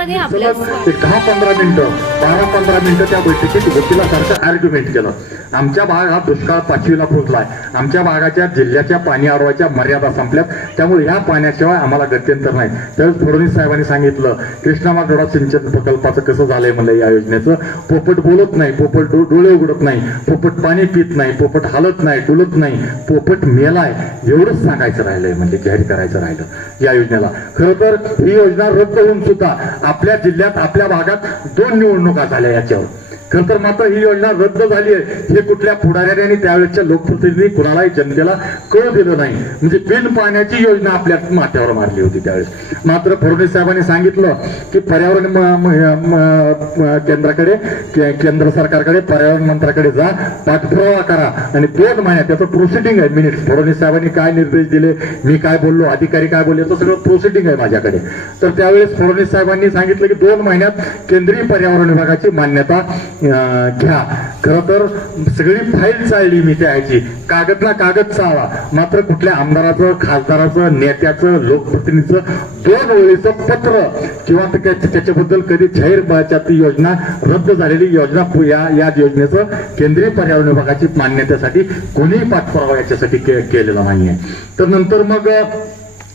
बैठकीमध्ये आपल्या दहा पंधरा मिनिटं बारा पंधरा मिनिटं त्या बैठकीत वकिलासारखं आर्ग्युमेंट केलं. आमच्या भाग हा दुष्काळ पाचवीला पोहोचलाय. आमच्या भागाच्या जिल्ह्याच्या पाणी अडवायच्या मर्यादा संपल्यात. त्यामुळे ह्या पाण्याशिवाय आम्हाला गत्यंतर नाही. त्यावेळेस फडणवीस साहेबांनी सांगितलं कृष्णामागडा सिंचन प्रकल्पाचं कसं झालंय म्हणलं या योजनेचं? पोपट बोलत नाही पोपट डोळे उघडत नाही पोपट पाणी पित नाही पोपट हालत नाही डुलत नाही. पोपट मेलाय. एवढंच सांगायचं राहिलंय म्हणजे जाहीर करायचं राहिलं या योजनेला. खरं तर ही योजना रद्द होऊन सुद्धा आपल्या जिल्ह्यात आपल्या भागात दोन निवडणुका झाल्या याच्यावर. खरं तर मात्र ही योजना रद्द झाली आहे. हे कुठल्या पुढाऱ्याने आणि त्यावेळेच्या लोकप्रतिनिधी कुणालाही जनतेला कळू दिलं नाही. म्हणजे बिन पाण्याची योजना आपल्या माथ्यावर मारली होती त्यावेळेस. मात्र फडणवीस साहेबांनी सांगितलं की पर्यावरण केंद्राकडे केंद्र सरकारकडे पर्यावरण मंत्र्याकडे जा पाठपुरावा करा आणि दोन महिन्यात त्याचं प्रोसिडिंग आहे. मिनिट फडणवीस साहेबांनी काय निर्देश दिले मी काय बोललो अधिकारी काय बोलले तर सगळं प्रोसिडिंग आहे माझ्याकडे. तर त्यावेळेस फडणवीस साहेबांनी सांगितलं की दोन महिन्यात केंद्रीय पर्यावरण विभागाची मान्यता घ्या. खरं तर सगळी फाईल चालली मी त्याची. कागदला कागद चाळा. मात्र कुठल्या आमदाराचं खासदाराचं नेत्याचं लोकप्रतिनिधीचं दोन वेळेचं पत्र किंवा त्याच्याबद्दल कधी जाहीर ती योजना रद्द झालेली योजना या या योजनेचं केंद्रीय पर्यावरण विभागाची मान्यतेसाठी कोणीही पाठपुरावा याच्यासाठी के- केलेला नाहीये. तर नंतर मग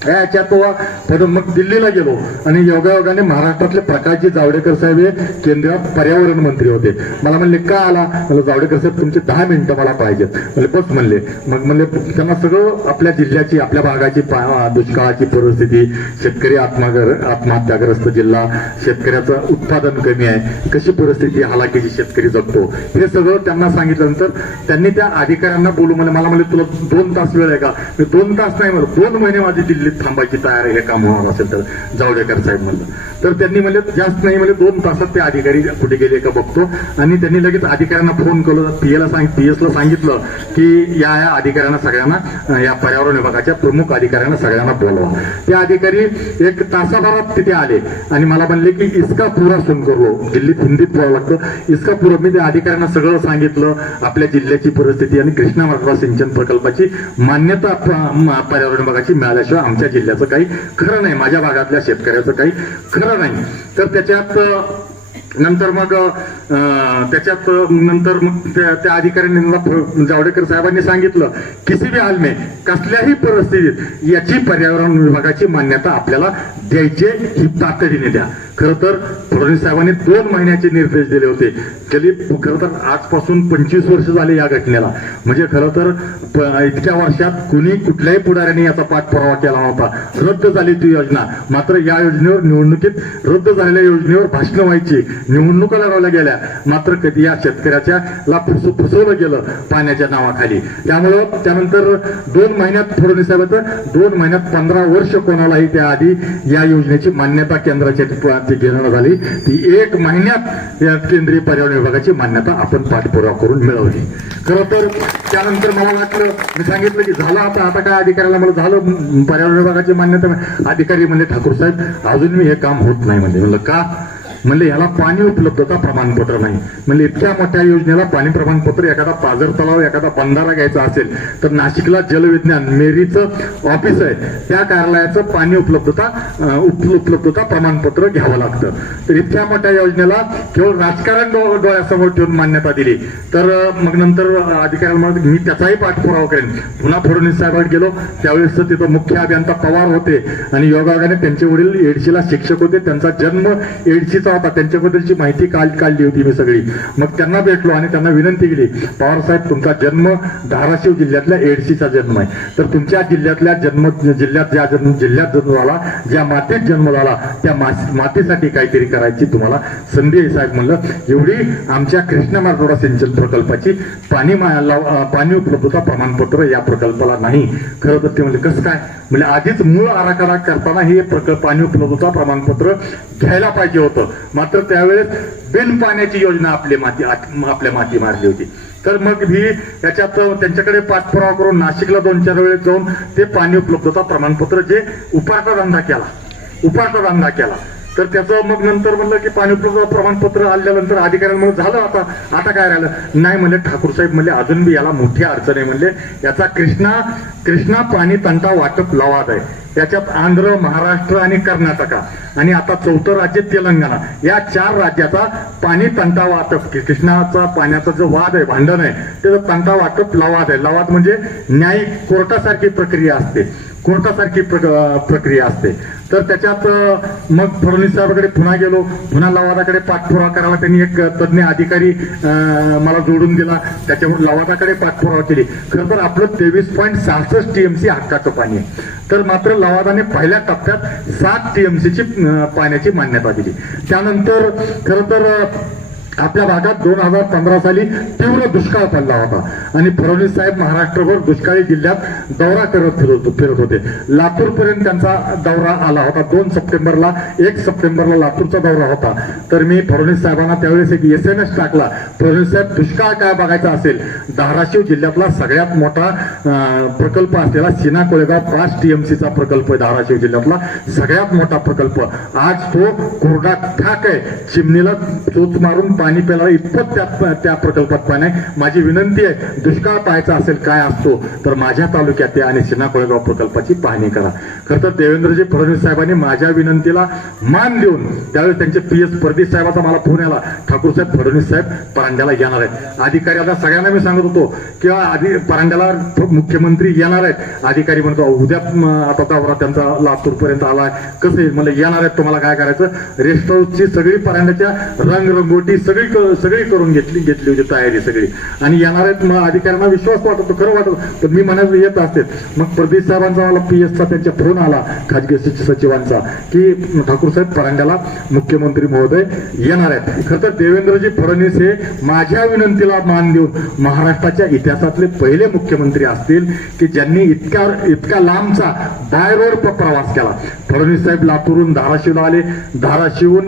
याच्यात तो मग दिल्लीला गेलो. आणि योगायोगाने महाराष्ट्रातले प्रकाशजी जावडेकर साहेब हे केंद्रात पर्यावरण मंत्री होते. मला म्हणले का आला? मला जावडेकर साहेब तुमचे दहा मिनिटं मला पाहिजेत. म्हणजे बस म्हणले. मग म्हणले त्यांना सगळं आपल्या जिल्ह्याची आपल्या भागाची पा- दुष्काळाची परिस्थिती शेतकरी आत्मागर आत्महत्याग्रस्त जिल्हा शेतकऱ्याचं उत्पादन कमी आहे कशी परिस्थिती हालाकीची शेतकरी जगतो. हे सगळं त्यांना सांगितल्यानंतर त्यांनी त्या अधिकाऱ्यांना बोलू मला मला म्हणले तुला दोन तास वेळ आहे का? मी दोन तास नाही म्हणलं दोन महिने माझी दिल्लीत थांबायची तयार आहे हे काम होणार असेल तर जावडेकर साहेब म्हणलं. तर त्यांनी म्हणजे जास्त नाही म्हणजे दोन तासात ते अधिकारी कुठे गेले का बघतो. आणि त्यांनी लगेच अधिकाऱ्यांना फोन केलं पीएला सांग पीएसला सांगितलं की या या अधिकाऱ्यांना सगळ्यांना या पर्यावरण विभागाच्या प्रमुख अधिकाऱ्यांना सगळ्यांना बोलवा. ते अधिकारी एक तासाभरात तिथे आले आणि मला म्हणले की इसका पुरा सुन करलो दिल्लीत हिंदीत बोलावं लागतं. इसका पुरा मी त्या अधिकाऱ्यांना सगळं सांगितलं आपल्या जिल्ह्याची परिस्थिती आणि कृष्णा मराठा सिंचन प्रकल्पाची मान्यता पर्यावरण विभागाची मिळाल्याशिवाय आमच्या जिल्ह्याचं काही खरं नाही माझ्या भागातल्या शेतकऱ्याचं काही खरं नाही. तर त्याच्यात नंतर मग त्याच्यात नंतर मग त्या त्या अधिकाऱ्यांनी मला जावडेकर साहेबांनी सांगितलं किसी बी हाल में कसल्याही परिस्थितीत याची पर्यावरण विभागाची मान्यता आपल्याला द्यायची ही तातडीने द्या. खरं तर फडणवीस साहेबांनी दोन महिन्याचे निर्देश दिले होते. गेली खरं तर आजपासून पंचवीस वर्ष झाले या घटनेला. म्हणजे खरं तर इतक्या वर्षात कुणी कुठल्याही पुढाऱ्याने याचा पाठपुरावा केला नव्हता. रद्द झाली ती योजना. मात्र या योजनेवर निवडणुकीत रद्द झालेल्या योजनेवर भाषणं व्हायची. निवडणुका लढवल्या गेल्या. मात्र कधी या शेतकऱ्याच्या ला फुस फसवलं गेलं पाण्याच्या नावाखाली. त्यामुळं त्यानंतर दोन महिन्यात फडणवीस साहेबांचं दोन महिन्यात पंधरा वर्ष कोणालाही त्याआधी या योजनेची मान्यता केंद्राच्या ती- घेणं झाली. ती एक महिन्यात या केंद्रीय पर्यावरण विभागाची मान्यता आपण पाठपुरावा करून मिळवली. खरं तर त्यानंतर मला वाटलं मी सांगितलं की झालं आता आता काय अधिकाऱ्याला मला झालं पर्यावरण विभागाची मान्यता अधिकारी म्हणजे ठाकूर साहेब अजून मी हे काम होत नाही म्हणजे म्हणलं का? म्हणले याला पाणी उपलब्धता प्रमाणपत्र नाही? म्हणजे इतक्या मोठ्या योजनेला पाणी प्रमाणपत्र एखादा पाजर तलाव एखादा बंधारा घ्यायचा असेल तर नाशिकला जलविज्ञान मेरीचं ऑफिस आहे. त्या कार्यालयाचं पाणी उपलब्धता उपलब्धता प्रमाणपत्र घ्यावं लागतं. तर इतक्या मोठ्या योजनेला केवळ राजकारण डोळ्यासमोर ठेवून मान्यता दिली. तर मग नंतर अधिकाऱ्यांमध्ये मी त्याचाही पाठपुरावा करेन. पुन्हा फडणवीस साहेबांकडे गेलो. त्यावेळेस तिथं मुख्य अभियंता पवार होते आणि योगायोगाने त्यांचे वडील एडशीला शिक्षक होते. त्यांचा जन्म एडशीचा होता त्यांच्याबद्दलची माहिती काल काढली होती मी सगळी. मग त्यांना भेटलो आणि त्यांना विनंती केली पवार साहेब तुमचा जन्म धाराशिव जिल्ह्यातल्या एडशीचा जन्म आहे. तर तुमच्या जिल्ह्यातल्या जन्म जिल्ह्यात ज्या जन्म जिल्ह्यात जन्म झाला ज्या मातीत जन्म झाला त्या मातीसाठी काहीतरी करायची तुम्हाला संधी आहे साहेब म्हणलं. एवढी आमच्या कृष्णा मारडोडा सिंचन प्रकल्पाची पाणी पाणी उपलब्धता प्रमाणपत्र या प्रकल्पाला नाही. खरं तर ते म्हणजे कसं काय? म्हणजे आधीच मूळ आराखडा करताना हे प्रकल्प पाणी उपलब्धता प्रमाणपत्र घ्यायला पाहिजे होतं. मात्र त्यावेळेस बिन पाण्याची योजना आपली माती आपल्या माती मारली होती. तर मग ही त्याच्यात त्यांच्याकडे पाठपुरावा करून नाशिकला दोन चार वेळेस जाऊन ते पाणी उपलब्धता प्रमाणपत्र जे उपाटा धंदा केला उपाटा धंदा केला. तर त्याचं मग नंतर म्हणलं की पाणी उपलब्ध प्रमाणपत्र आल्यानंतर अधिकाऱ्यांमुळे झालं आता आता काय राहिलं? नाही म्हणले ठाकूर साहेब म्हणले अजून बी याला मोठी अडचण आहे म्हणले. याचा कृष्णा कृष्णा पाणी तंटा वाटप लवाद आहे. याच्यात आंध्र महाराष्ट्र आणि कर्नाटका. आणि आता चौथं राज्य तेलंगणा. या चार राज्याचा पाणी तंटा वाटप कृष्णाचा पाण्याचा जो वाद आहे भांडण आहे त्याचा तंटा वाटप लवाद आहे. लवाद म्हणजे न्यायिक कोर्टासारखी प्रक्रिया असते. कोर्टासारखी प्रक- प्रक्रिया असते. तर त्याच्यात मग फडणवीस साहेबाकडे पुन्हा गेलो. पुन्हा लवादाकडे पाठपुरावा करायला त्यांनी एक तज्ज्ञ अधिकारी मला जोडून दिला. त्याच्यामुळे लवादाकडे पाठपुरावा केली. खरं तर आपलं तेवीस पॉईंट सहासष्ट टीएमसी हक्काचं पाणी आहे. तर मात्र लवादाने पहिल्या टप्प्यात सात टीएमसीची पाण्याची मान्यता दिली. त्यानंतर खरं तर आपल्या भागात दोन हजार पंधरा साली तीव्र दुष्काळ पडला होता. आणि फडणवीस साहेब महाराष्ट्रभर दुष्काळी जिल्ह्यात दौरा करत फिरत फिरत होते. लातूर पर्यंत त्यांचा दौरा आला होता. दोन सप्टेंबरला एक सप्टेंबरला लातूरचा दौरा होता. तर मी फडणवीस साहेबांना त्यावेळेस एक एस एम एस टाकला. फडणवीस साहेब दुष्काळ काय बघायचा असेल? धाराशिव जिल्ह्यातला सगळ्यात मोठा प्रकल्प असलेला सीना कोळेगाव पाच टीएमसीचा प्रकल्प आहे धाराशिव जिल्ह्यातला. सगळ्यात मोठा प्रकल्प. आज तो कोरडा ठाक आहे. चिमणीला चोच मारून पाणी प्यायला इतपत त्या त्या प्रकल्पात पाणी आहे माझी विनंती आहे दुष्काळ पाहायचा असेल काय असतो तर माझ्या तालुक्यात आणि सिन्हा कोळेगाव प्रकल्पाची पाहणी करा. खरं तर देवेंद्रजी फडणवीस साहेबांनी माझ्या विनंतीला मान देऊन त्यावेळेस त्यांचे पी एस परदेश साहेबाचा मला फोन आला. ठाकूर साहेब फडणवीस साहेब परांड्याला येणार आहेत. अधिकारी आता सगळ्यांना मी सांगत होतो किंवा आधी परांड्याला मुख्यमंत्री येणार आहेत. अधिकारी म्हणतो उद्या आता दौरा त्यांचा लातूरपर्यंत आलाय. कसं आहे? मला येणार आहेत तुम्हाला काय करायचं? रेस्ट हाऊसची सगळी परांड्याच्या रंगरंगोटी सगळी सगळी सगळी करून घेतली घेतली होती तयारी सगळी. आणि येणार आहेत मग अधिकाऱ्यांना विश्वास वाटतो खरं वाटत. तर मी म्हणायचं येत असते. मग प्रदीप साहेबांचा मला पी एसचा त्यांच्या फोन आला खाजगी सचिवांचा की ठाकूर साहेब परांड्याला मुख्यमंत्री महोदय येणार आहेत. खरं तर देवेंद्रजी फडणवीस हे माझ्या विनंतीला मान देऊन महाराष्ट्राच्या इतिहासातले पहिले मुख्यमंत्री असतील की ज्यांनी इतका इतका लांबचा बाय रोड प्रवास केला. फडणवीस साहेब लातूरून धाराशिवला आले. धाराशिवून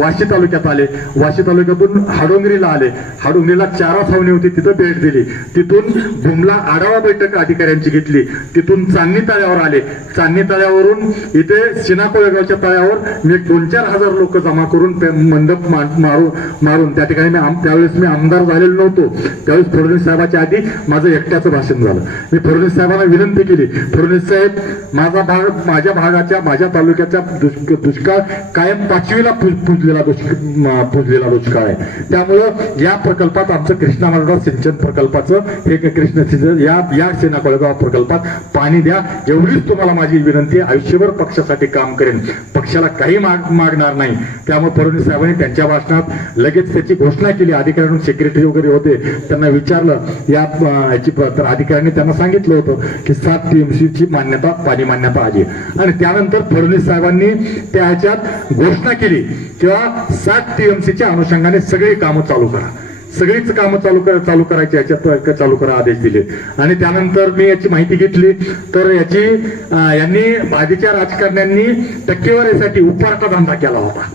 वाशी तालुक्यात आले. वाशी तालुक्यातून हाडोंगरीला आले. हाडोंगरीला चारा छावणी होती तिथं भेट दिली. तिथून भुमला आढावा बैठक अधिकाऱ्यांची घेतली. तिथून चांदणी तळ्यावर आले. चांदणी तळ्यावरून इथे सिना कोळेगावच्या तळ्यावर मी दोन चार हजार लोक जमा करून मंडप मारून मारून. त्या ठिकाणी मी त्यावेळेस मी आमदार झालेलो नव्हतो. त्यावेळेस फडणवीस साहेबाच्या आधी माझं एकट्याचं भाषण झालं. मी फडणवीस साहेबांना विनंती केली. फडणवीस साहेब माझा भाग माझ्या भागाच्या माझ्या तालुक्याचा दुष्क- दुष्काळ कायम पाचवीला पु- पुजलेला दुष्काळ म- दुष्काळ आहे. त्यामुळं या प्रकल्पात आमचं कृष्णा मार्गाव सिंचन प्रकल्पाचं हे कृष्ण सिंचन या या सेना कोळेगाव प्रकल्पात पाणी द्या. एवढीच तुम्हाला माझी विनंती आयुष्यभर पक्षासाठी काम करेन. पक्षाला काही माग मागणार नाही. त्यामुळे फडणवीस साहेबांनी त्यांच्या भाषणात लगेच त्याची घोषणा केली. अधिकाऱ्यांना सेक्रेटरी वगैरे होते. त्यांना विचारलं. या याची तर अधिकाऱ्यांनी त्यांना सांगितलं होतं की सात टीएमसीची मान्यता पाणी मान्यता आली आणि त्यानंतर फडणवीस साहेबांनी त्या ह्याच्यात घोषणा केली. किंवा सात टीएमसीच्या अनुषंगाने सगळी कामं चालू करा. सगळीच कामं चालू कर चालू करायची याच्यात चालू करा आदेश दिले. आणि त्यानंतर मी याची माहिती घेतली. तर याची यांनी आधीच्या राजकारण्यांनी टक्केवारीसाठी उपारटा धंदा केला होता.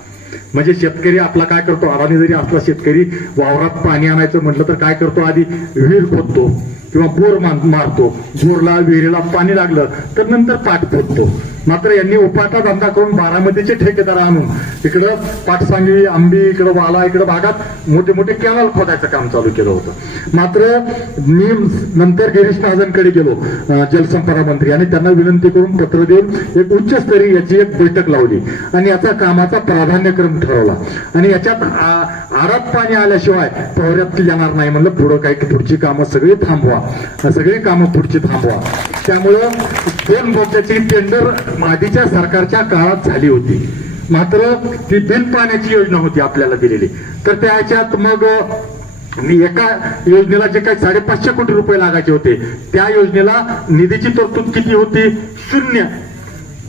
म्हणजे शेतकरी आपला काय करतो? अडाणी जरी असला शेतकरी वावरात पाणी आणायचं म्हटलं तर काय करतो? आधी विहीर खोदतो. किंवा बोर मारतो. बोरला विहिरीला पाणी लागलं तर नंतर पाठ फुटतो मात्र यांनी उपाटा धंदा करून बारामतीचे ठेकेदार आणून इकडं पाटसांगवी आंबी इकडं वाला इकडं भागात मोठे मोठे कॅनल खोदायचं काम चालू केलं होतं. मात्र मी नंतर गिरीश महाजनकडे गेलो जलसंपदा मंत्री आणि त्यांना विनंती करून पत्र देऊन एक उच्चस्तरीय याची एक बैठक लावली. आणि याचा कामाचा प्राधान्यक्रम ठरवला. आणि याच्यात आरात पाणी आल्याशिवाय पवऱ्यात येणार नाही म्हणलं. पुढं काही पुढची कामं सगळी थांबवा. सगळी कामं पुढची थांबवा. त्यामुळं दोन बोट्याची टेंडर आधीच्या सरकारच्या काळात झाली होती. मात्र ती बिन पाण्याची योजना होती आपल्याला दिलेली. तर त्याच्यात मग मी एका योजनेला जे काही साडेपाचशे कोटी रुपये लागायचे होते त्या योजनेला निधीची तरतूद किती होती? शून्य.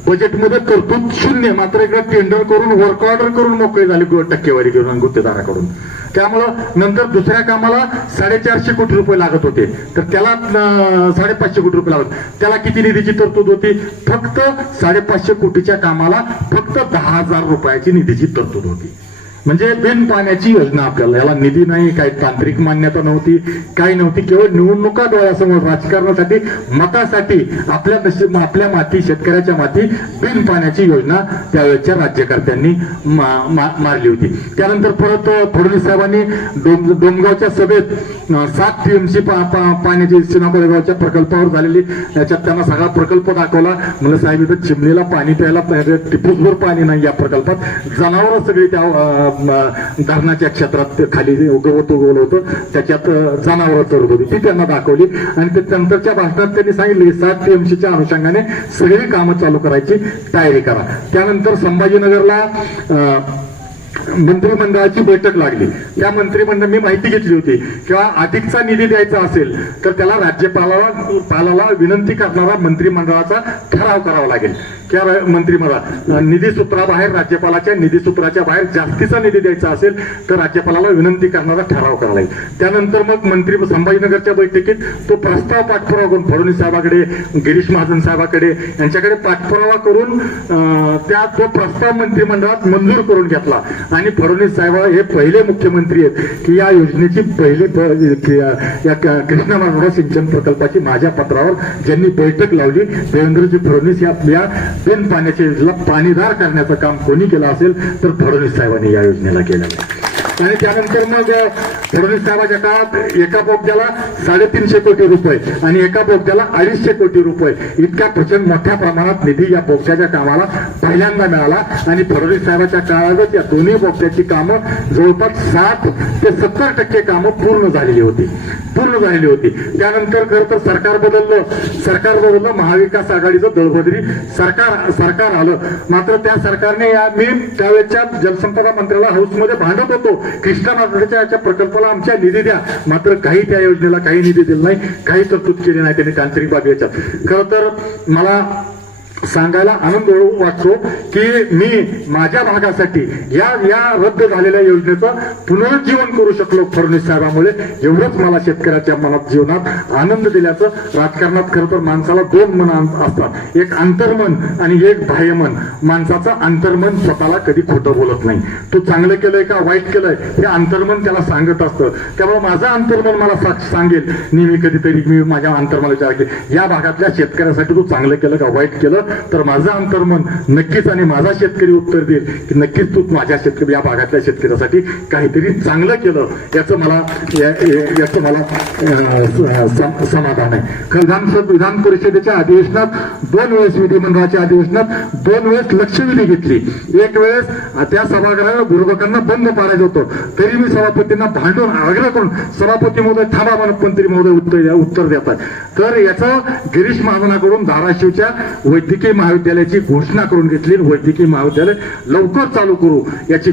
बजेटमध्ये तरतूद शून्य मात्र इकडे टेंडर करून वर्क ऑर्डर करून मोकळी झाली टक्केवारी घेऊन गुत्तेदाराकडून. त्यामुळं नंतर दुसऱ्या कामाला साडेचारशे कोटी रुपये लागत होते. तर त्याला साडेपाचशे कोटी रुपये लागत. त्याला किती निधीची तरतूद होती? फक्त साडेपाचशे कोटीच्या कामाला फक्त दहा हजार रुपयाची निधीची तरतूद होती. म्हणजे बिन पाण्याची योजना आपल्याला. याला निधी नाही काही तांत्रिक मान्यता नव्हती काही नव्हती. केवळ निवडणुका डोळ्यासमोर राजकारणासाठी मतासाठी आपल्या नशीब आपल्या माती शेतकऱ्याच्या माती बिन पाण्याची योजना त्यावेळेच्या राज्यकर्त्यांनी मा- मा- मारली होती. त्यानंतर परत फडणवीस साहेबांनी डोम- डोमगावच्या सभेत सात टीएमसी पाण्याची सीमापदगावच्या प्रकल्पावर झालेली याच्यात त्यांना सगळा प्रकल्प दाखवला. म्हणलं साहेब इथं चिमणीला पाणी प्यायला पाहिजे टिपूसभर पाणी नाही या प्रकल्पात. जनावर सगळी त्या धरणाच्या क्षेत्रात खाली गवत उगवत उगवलं होतं त्याच्यात जनावर चरत होती ती त्यांना दाखवली. आणि ते नंतरच्या भाषणात त्यांनी सांगितले की सात टीएमसीच्या अनुषंगाने सगळी कामं चालू करायची तयारी करा. त्यानंतर संभाजीनगरला अं, मंत्रिमंडळाची बैठक लागली. त्या मंत्रिमंडळ मी माहिती घेतली होती किंवा अधिकचा निधी द्यायचा असेल तर त्याला राज्यपालाला पालाला विनंती करणारा मंत्रिमंडळाचा ठराव करावा लागेल. किंवा मंत्रिमंडळ निधी सूत्राबाहेर राज्यपालाच्या निधी सूत्राच्या बाहेर जास्तीचा निधी द्यायचा असेल तर राज्यपालाला विनंती करणारा ठराव करावा लागेल. त्यानंतर मग मंत्री संभाजीनगरच्या बैठकीत तो प्रस्ताव पाठपुरावा करून फडणवीस साहेबाकडे गिरीश महाजन साहेबाकडे यांच्याकडे पाठपुरावा करून त्या तो प्रस्ताव मंत्रिमंडळात मंजूर करून घेतला. आणि फडणवीस साहेब हे पहिले मुख्यमंत्री आहेत की या योजनेची पहिली या कृष्णा मानोरा सिंचन प्रकल्पाची माझ्या पत्रावर ज्यांनी बैठक लावली देवेंद्रजी फडणवीस या या पाण्याचे पाण्याच्या पाणीदार करण्याचं काम कोणी केलं असेल तर फडणवीस साहेबांनी या योजनेला केलेलं आहे. आणि त्यानंतर मग फडणवीस साहेबाच्या काळात एका बोगद्याला साडेतीनशे कोटी रुपये आणि एका बोगद्याला अडीचशे कोटी रुपये. इतक्या प्रचंड मोठ्या प्रमाणात निधी या बोगद्याच्या कामाला पहिल्यांदा मिळाला. आणि फडणवीस साहेबाच्या काळातच या दोन्ही बोगद्याची कामं जवळपास साठ ते सत्तर टक्के कामं पूर्ण झालेली होती. पूर्ण झालेली होती. त्यानंतर खरं तर सरकार बदललं. सरकार बदललं महाविकास आघाडीचं दळबदरी सरकार सरकार आलं. मात्र त्या सरकारने या मी त्यावेळेच्या जलसंपदा मंत्र्याला हाऊसमध्ये भांडत होतो. कृष्णा नागरिकच्या याच्या प्रकल्पाला आमच्या निधी द्या. मात्र काही त्या योजनेला काही निधी दिला नाही. काही तरतूद केली नाही त्यांनी तांत्रिक बाबी याच्यात. खरं तर मला सांगायला आनंद वाटतो की मी माझ्या भागासाठी या या रद्द झालेल्या योजनेचं पुनरुज्जीवन करू शकलो फडणवीस साहेबांमुळे. एवढंच मला शेतकऱ्याच्या मनात जीवनात आनंद दिल्याचं राजकारणात खरं तर माणसाला दोन मन असतात. एक अंतर्मन आणि एक बाह्यमन. माणसाचं अंतर्मन स्वतःला कधी खोटं बोलत नाही. तू चांगलं केलंय का वाईट केलंय? हे अंतर्मन त्याला सांगत असतं. त्यामुळे माझं अंतर्मन मला सांगेल. नेहमी कधीतरी मी माझ्या अंतर्मनाच्या या भागातल्या शेतकऱ्यासाठी तू चांगलं केलं का वाईट केलं? तर माझं अंतर्मन नक्कीच आणि माझा शेतकरी उत्तर देईल की नक्कीच तू माझ्या शेतकरी या भागातल्या शेतकऱ्यासाठी काहीतरी चांगलं केलं याचं मला याचं मला समाधान आहे. खरं विधान विधान परिषदेच्या अधिवेशनात दोन वेळेस विधिमंडळाच्या अधिवेशनात दोन वेळेस लक्षवेधी घेतली. एक वेळेस त्या सभागृहाला विरोधकांना बंद पाडायचं होतं. तरी मी सभापतींना भांडून आग्रह करून सभापती महोदय थांबा म्हणत महोदय उत्तर उत्तर देतात. तर याचं गिरीश महाजनाकडून धाराशिवच्या वैद्यकीय महाविद्यालयाची घोषणा करून घेतली वैद्यकीय महाविद्यालय लवकर चालू करू याची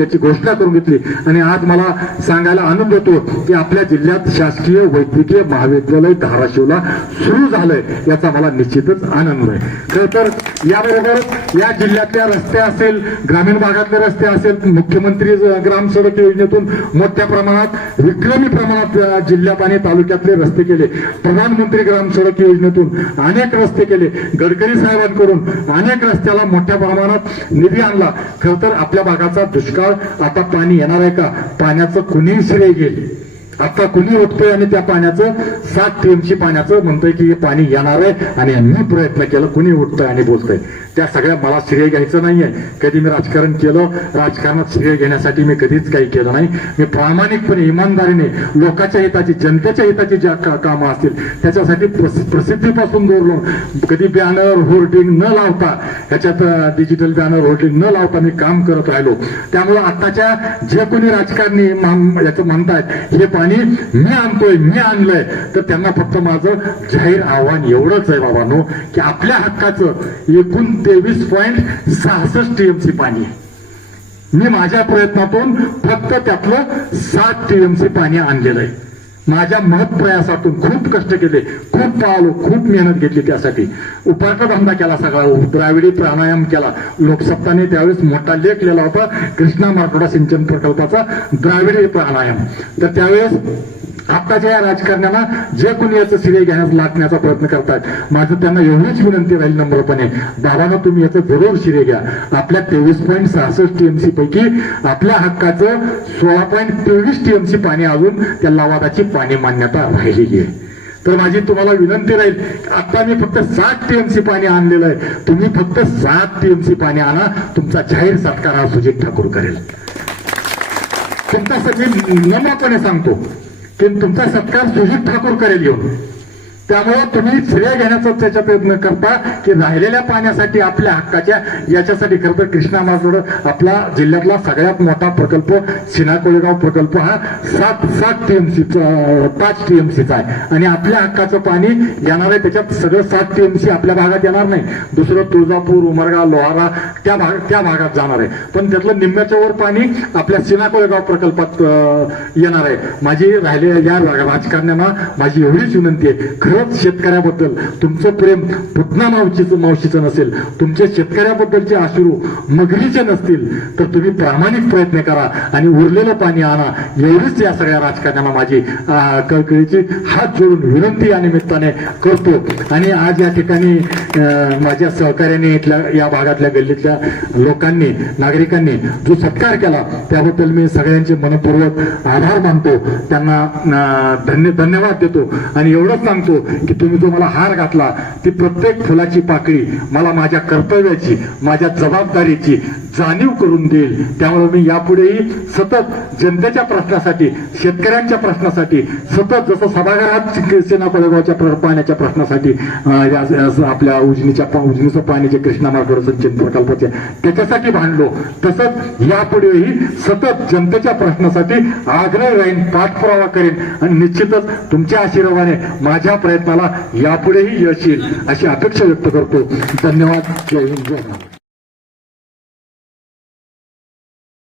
याची घोषणा करून घेतली. आणि आज मला सांगायला आनंद होतो की आपल्या जिल्ह्यात शासकीय वैद्यकीय महाविद्यालय धाराशिवला सुरू झालंय याचा मला निश्चितच आनंद आहे. खरं तर याबरोबर या जिल्ह्यातल्या रस्ते असेल ग्रामीण भागातले रस्ते असेल मुख्यमंत्री ग्राम सडक योजनेतून मोठ्या प्रमाणात विक्रमी प्रमाणात जिल्ह्यात आणि तालुक्यातले रस्ते केले. प्रधानमंत्री ग्राम सडक योजनेतून अनेक रस्ते केले. गडकरी साहेबांकडून अनेक रस्त्याला मोठ्या प्रमाणात निधी आणला. खर तर आपल्या भागाचा दुष्काळ आता पाणी येणार आहे का? पाण्याचं कुणीही श्रेय गेले आता कुणी उठतोय आणि त्या पाण्याचं सात टीएमसी पाण्याचं म्हणतोय की हे पाणी येणार आहे आणि मी प्रयत्न केला कुणी उठतोय आणि बोलतोय. त्या सगळ्या मला श्रेय घ्यायचं नाहीये. कधी मी राजकारण केलं राजकारणात श्रेय घेण्यासाठी मी कधीच काही केलं नाही. मी प्रामाणिकपणे इमानदारीने लोकांच्या हिताची जनतेच्या हिताची ज्या कामं असतील त्याच्यासाठी प्रसिद्धीपासून दूर कधी बॅनर होर्डिंग न लावता ह्याच्यात डिजिटल बॅनर होर्डिंग न लावता मी काम करत राहिलो. त्यामुळे आताच्या जे कोणी राजकारणी याचं म्हणतायत हे आणि मी आणतोय मी आणलंय. तर त्यांना फक्त माझं जाहीर आव्हान एवढंच आहे बाबांनो की आपल्या हक्काचं एकूण तेवीस पॉईंट सहासष्ट टीएमसी पाणी आहे. मी माझ्या प्रयत्नातून फक्त त्यातलं सात टीएमसी पाणी आणलेलं आहे. माझ्या महत् प्रयासातून खूप कष्ट केले खूप पाळलो खूप मेहनत घेतली त्यासाठी. उपार्ट धंदा केला सगळा द्राविडी प्राणायाम केला. लोकसत्ताने त्यावेळेस मोठा लेख लिहिला होता कृष्णा मार्कोडा सिंचन प्रकल्पाचा द्राविडी प्राणायाम. तर त्यावेळेस आत्ताच्या या राजकारण्यांना जे कोणी याचं श्रेय घेण्यास लाटण्याचा प्रयत्न करतात माझं त्यांना एवढीच विनंती राहील नम्रपणे बाबांना तुम्ही याचं जरूर श्रेय घ्या. आपल्या तेवीस पॉईंट सहासष्ट टीएमसी पैकी आपल्या हक्काचं सोळा पॉईंट तेवीस टीएमसी पाणी अजून त्या लवादाची पाणी मान्यता राहिलेली आहे तर माझी तुम्हाला विनंती राहील आता मी फक्त सात टीएमसी पाणी आणलेलं आहे. तुम्ही फक्त सात टीएमसी पाणी आणा तुमचा जाहीर सत्कार हा सुजित ठाकूर करेल. तुमचा सगळी नम्रपणे सांगतो. तुमचा सत्कार सुजित ठाकूर करेल येऊन त्यामुळे तुम्ही श्रेय घेण्याचा त्याचा प्रयत्न करता की राहिलेल्या पाण्यासाठी आपल्या हक्काच्या याच्यासाठी खरं तर कृष्णा मार्गड आपला जिल्ह्यातला सगळ्यात मोठा प्रकल्प सिना कोळेगाव प्रकल्प हा सात सात टीएमसीचा पाच टीएमसीचा आहे. आणि आपल्या हक्काचं पाणी येणार आहे त्याच्यात सगळं सात टीएमसी आपल्या भागात येणार नाही. दुसरं तुळजापूर उमरगा लोहारा त्या भाग त्या भागात जाणार आहे. पण त्यातलं निम्म्याच्या वर पाणी आपल्या सिना कोळेगाव प्रकल्पात अं, येणार आहे. माझी राहिलेल्या या राजकारण्यांना माझी एवढीच विनंती आहे. खरंच शेतकऱ्याबद्दल तुमचं प्रेम पुतना मावशीचं मावशीचं नसेल तुमच्या शेतकऱ्याबद्दलचे आश्रू मगरीचे नसतील तर तुम्ही प्रामाणिक प्रयत्न करा आणि उरलेलं पाणी आणा. एवढीच या सगळ्या राजकारण्याला माझी कळकळीची हात जोडून विनंती या निमित्ताने करतो. आणि आज या ठिकाणी माझ्या सहकार्याने इथल्या या भागातल्या गल्लीतल्या लोकांनी नागरिकांनी जो सत्कार केला त्याबद्दल मी सगळ्यांचे मनपूर्वक आभार मानतो. त्यांना धन्य धन्यवाद देतो. आणि एवढंच सांगतो की तुम्ही जो मला हार घातला ती प्रत्येक फुलाची पाकळी मला माझ्या कर्तव्याची माझ्या जबाबदारीची जाणीव करून देईल. त्यामुळे मी यापुढेही सतत जनतेच्या प्रश्नासाठी शेतकऱ्यांच्या प्रश्नासाठी सतत जसं सभागृहात शिवसेना कोळेगावच्या पाण्याच्या प्रश्नासाठी आपल्या उजनीच्या पा- उजनीचं पाणी जे कृष्णा मार्गावर सिंचन प्रकल्पाचे त्याच्यासाठी भांडलो. तसंच यापुढेही सतत जनतेच्या प्रश्नासाठी आग्रह राहीन पाठपुरावा करेन. आणि निश्चितच तुमच्या आशीर्वादाने माझ्या प्रयत्नाला यापुढेही यश येईल अशी अपेक्षा व्यक्त करतो. धन्यवाद. जय हिंद जय महाराष्ट्र.